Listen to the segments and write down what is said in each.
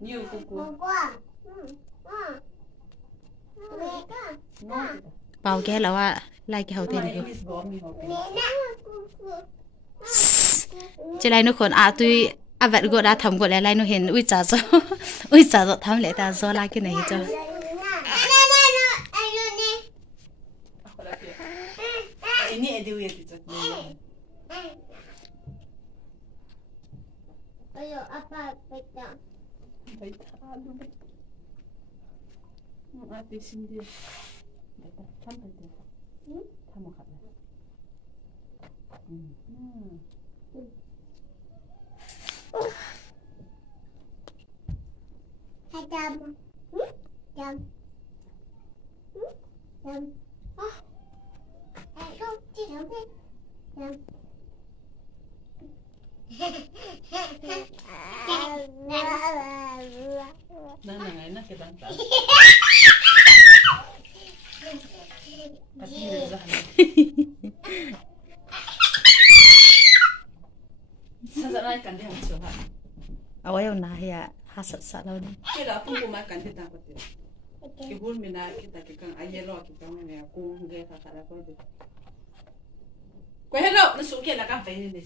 Nhiều cô cô. bao cái là wa lại cái hậu tiền này chỉ lại nó còn tôi vật gọi đã thầm gọi lại nó hiện ui trả rồi thầm lại ta do lại cái này cho Ini ada yang tidak. Ayo apa baca? Baik, aduh. Mati sendiri. Baik, tambah deh. Tambah kan. Jam. Jam. Jam. Ah. Ayo, jam. Jam. Nah, enak ya bantal. Tapi rezah. Sasa naik kan dia macam apa? awal yang nah ya hasad salah ni Kira apa pun makan kita apa tu? Kibul mina kita kikang ayelo kita mana aku nggak kakak aku tu. Kau hello, nasi ukir lah kan faham ni.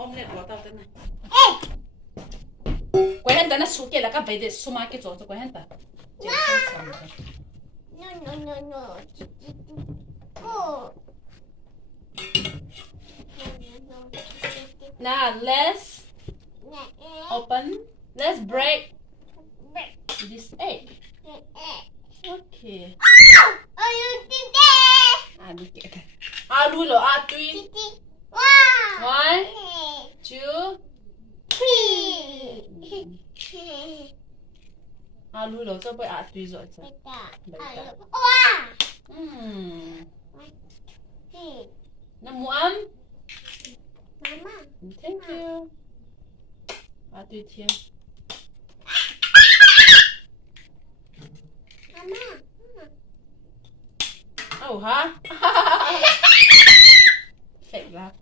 Omelette buat apa tu na? Kau hendak nasi ukir lah kan faham ni. Semua kita tu kau hendak. No. Oh. Now let's open. Let's break this egg. Okay. Ayo tidak. Aduh kita. Aduh lo, aduh. One, two, Three. aduh lo, coba aduh rồi. Ayo. Wah. Nemu am. Mama. Thank you. Aduh dia. Mama. Oh ha. Fake lah.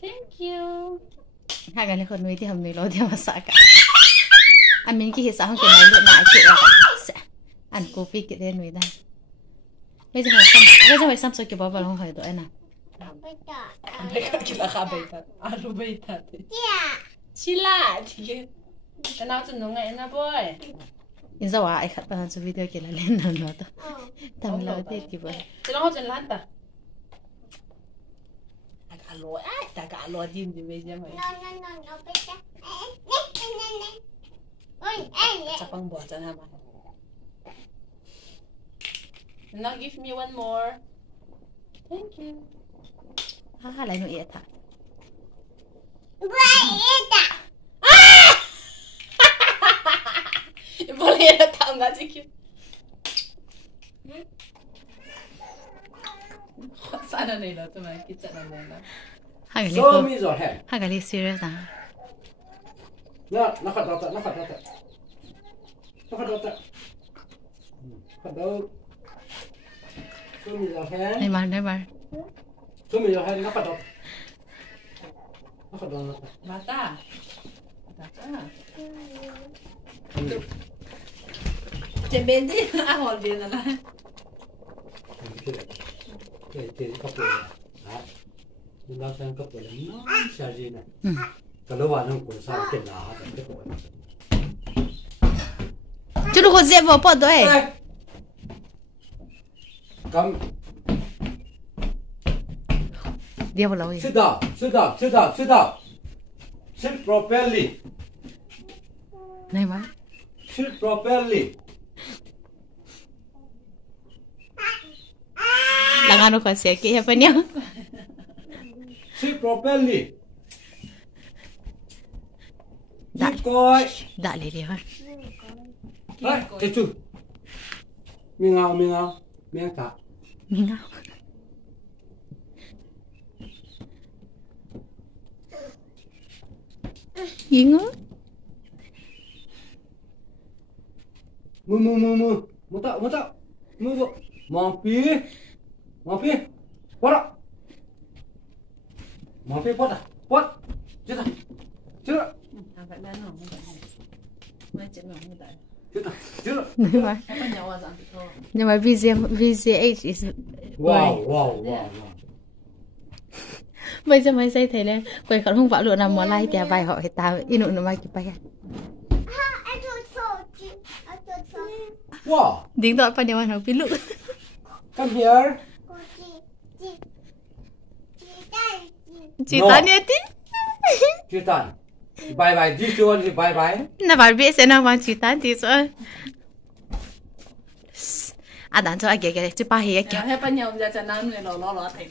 Thank you. hai cái này còn nuôi thì hầm nuôi lo thì mà sợ cả anh mình kia sao không cái này luôn lại chuyện là ăn cô phi cái đây nuôi đây bây giờ phải xăm số cái bao vào không phải tụi anh à Mereka kita kabaitan. Aduh baitan. Ya. Sila dia. Kenal tu nungai enak boy. in giờ ai khát bao nhiêu video kia là lên nào nữa đó tầm lâu thế kì vậy Sila kau jalan tak? Agak lo, agak lo din di meja mai. No, baca. Oi, Capang buat sana mah. Now give me one more. Thank you. ha lại nuôi ta Baita. Boleh tahu nggak sih Kim? Sana nih lo tuh mah kita nana. hai cái Show này me your hand. hai cái này serious à Nakhat data. Nakhat data. Show me your hand. này mà Show me your hand. Nakhat data. Mata. Mata. Trên bên đi, hồi điện là này. Cái cấp rồi. Đó. Chúng ta sang cấp rồi nó sao gì này. Cái lỗ vào nó cũng sao cái là cái của nó. chú nó còn dẹp vào bọn tôi Come. đi vào lâu Sit down. Sit properly. này mà Sit properly. là ngano còn sẽ kia apa nhá Sit properly. Đã. Sit coi. đã lấy đi ha Đấy, cái chú. Miếng ngào. Miếng thả. mình ngao gì ngó Mưa. Một tạo. Mưa vô. Mò phía. Qua đó. mà phải bớt à bớt chưa rồi chưa phải lên nó không phải mấy chuyện nó không phải chưa rồi nhưng mà VCH is wow bây giờ mới xây thấy là quay khỏi không vào luôn nào mà lại thì bài họ tao in nó mà chụp bài Anh cho chị. Anh cho wow tiếng nói phải nhau nó biết lụ come here cô đây. chị ta nhớ tí chưa tan bye bye this one is bye bye na bảo biết sẽ nào mà chị ta thì sao à đàn cho ai kể kể chứ ba hi cái bao nhiêu giờ cho nó người lo thấy